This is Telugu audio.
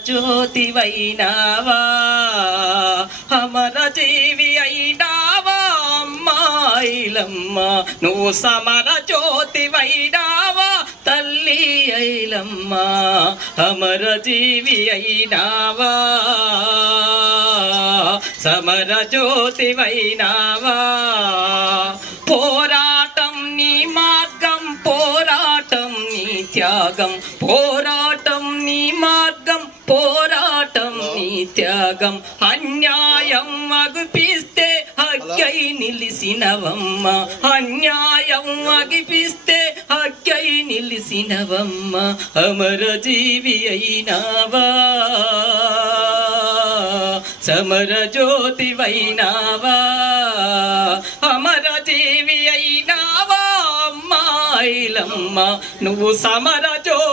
జ్యోతివైనావా అమర జీవి అయినావా అమ్మాయిలమ్మ నువ్వు సమర జ్యోతివైనావా తల్లి ఐలమ్మ అమర జీవి అయినావా సమర జ్యోతివైనావా పోరాటం నీ మార్గం పోరాటం నీ త్యాగం పోరాటం నీ మార్గం పోరాటం నీ త్యాగం అన్యాయం అగిపిస్తే హక్కై నిలిసినవమ్మ అన్యాయం అగిపిస్తే హక్కై నిలిసినవమ్మ అమర జీవి అయినావా సమర జ్యోతివైనావా అమర జీవి అయినావా అమ్మాయిలమ్మ నువ్వు సమర జ్యోతి